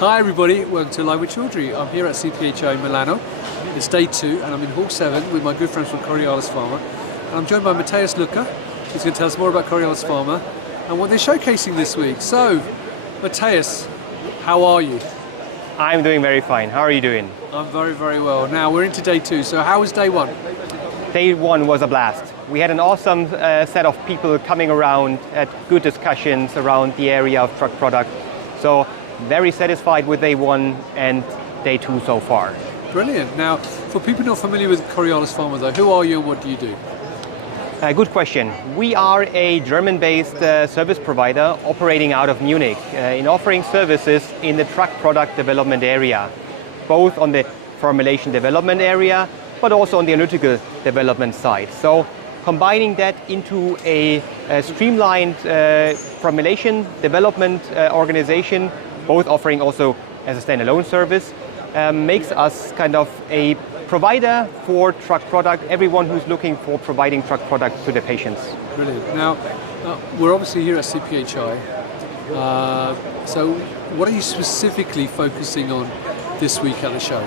Hi everybody, welcome to Live with 𝐀𝐜𝐿𝐥𝐞𝐫𝐚. I'm here at CPHI Milano. It's day 2 and I'm in hall 7 with my good friends from Coriolis Pharma. And I'm joined by Matthias Lucke, who's going to tell us more about Coriolis Pharma and what they're showcasing this week. So, Matthias, how are you? I'm doing very fine. How are you doing? I'm very, very well. Now, we're into day 2, so how was day 1? Day 1 was a blast. We had an awesome set of people coming around, had good discussions around the area of drug product. So, very satisfied with day 1 and day 2 so far. Brilliant. Now, for people not familiar with Coriolis Pharma though, who are you and what do you do? Good question. We are a German-based service provider operating out of Munich in offering services in the drug product development area, both on the formulation development area, but also on the analytical development side. So combining that into a streamlined formulation development organization, both offering also as a standalone service, makes us kind of a provider for drug product, everyone who's looking for providing drug product to the patients. Brilliant. Now, we're obviously here at CPHI. So what are you specifically focusing on this week at the show?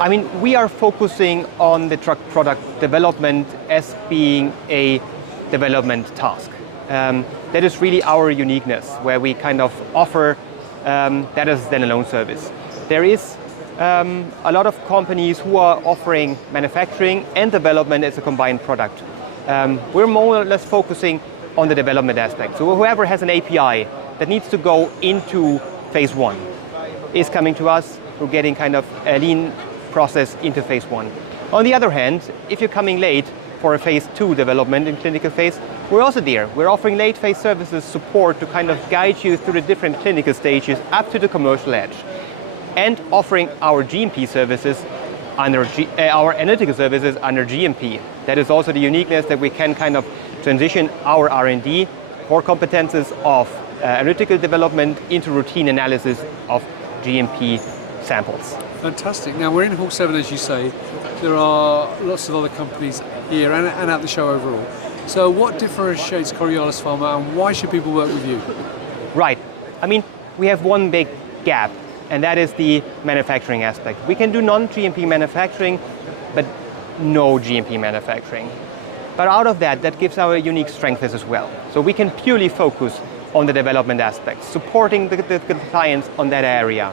I mean, we are focusing on the drug product development as being a development task. That is really our uniqueness, where we kind of offer that as a standalone service. There is a lot of companies who are offering manufacturing and development as a combined product. We're more or less focusing on the development aspect. So whoever has an API that needs to go into phase 1 is coming to us. We're getting kind of a lean process into phase 1. On the other hand, if you're coming late for a phase 2 development in clinical phase, we're also there. We're offering late phase services support to kind of guide you through the different clinical stages up to the commercial edge, and offering our GMP services under our analytical services under GMP. That is also the uniqueness that we can kind of transition our R&D core competences of analytical development into routine analysis of GMP samples. Fantastic. Now we're in hall 7, as you say. There are lots of other companies here and at the show overall. So what differentiates Coriolis Pharma and why should people work with you? Right. I mean, we have one big gap, and that is the manufacturing aspect. We can do non-GMP manufacturing, but no GMP manufacturing. But out of that, that gives our unique strengths as well. So we can purely focus on the development aspects, supporting the clients on that area.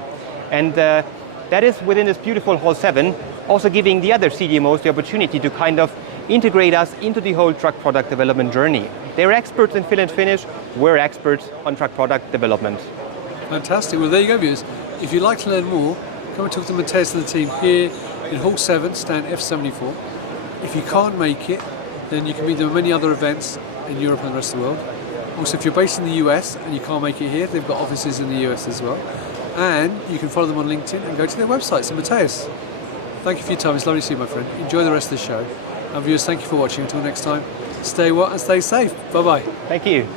And that is within this beautiful hall 7, also giving the other CDMOs the opportunity to kind of integrate us into the whole drug product development journey. They're experts in fill and finish, we're experts on drug product development. Fantastic. Well, there you go, viewers. If you'd like to learn more, come and talk to Matthias and the team here in hall 7, stand F74. If you can't make it, then you can meet them at many other events in Europe and the rest of the world. Also, if you're based in the US and you can't make it here, they've got offices in the US as well. And you can follow them on LinkedIn and go to their website. So Matthias, thank you for your time. It's lovely to see you, my friend. Enjoy the rest of the show. And viewers, thank you for watching. Until next time, stay well and stay safe. Bye-bye. Thank you.